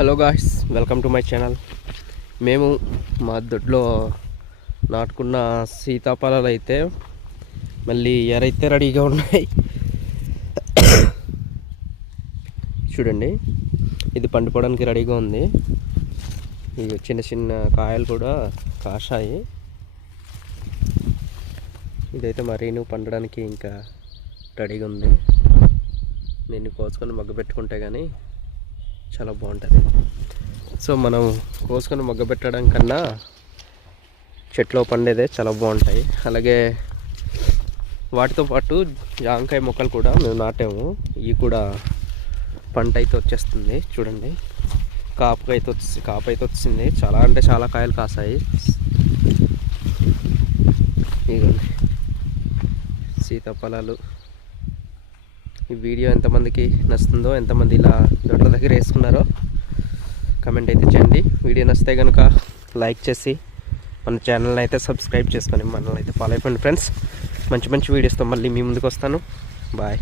Hello guys, welcome to my channel. మేము మా దొడ్లో నాటుకున్న సీతాఫలాలు అయితే మళ్ళీ ఎరైతే రెడీగా ఉన్నాయి. చూడండి, ఇది పండుకోవడానికి రెడీగా ఉంది. ఇవి చిన్న చిన్న కాయలు కూడా కాశాయి. ఇదైతే మరీను పండడానికి ఇంకా రెడీగా ఉంది. నేను కోసుకొని మగ్గ పెట్టుకుంటే కానీ చాలా బాగుంటుంది. సో మనం కోసుకొని మగ్గ పెట్టడం కన్నా చెట్లో పండేదే చాలా బాగుంటాయి. అలాగే వాటితో పాటు జాంకాయ మొక్కలు కూడా మేము నాటాము. ఇవి కూడా పంట అయితే వచ్చేస్తుంది. చూడండి, కాపు అయితే వచ్చింది. చాలా అంటే చాలా కాయలు కాసాయి. ఇదిగోండి సీతాఫలాలు. ఈ వీడియో ఎంతమందికి నచ్చుతుందో, ఎంతమంది ఇలా దొడ్ల దగ్గర వేసుకున్నారో కమెంట్ అయితే చేయండి. వీడియో నచ్చితే కనుక లైక్ చేసి మన ఛానల్ని అయితే సబ్స్క్రైబ్ చేసుకొని మనల్ని అయితే ఫాలో అయిపోండి ఫ్రెండ్స్. మంచి మంచి వీడియోస్తో మళ్ళీ మీ ముందుకు వస్తాను. బాయ్.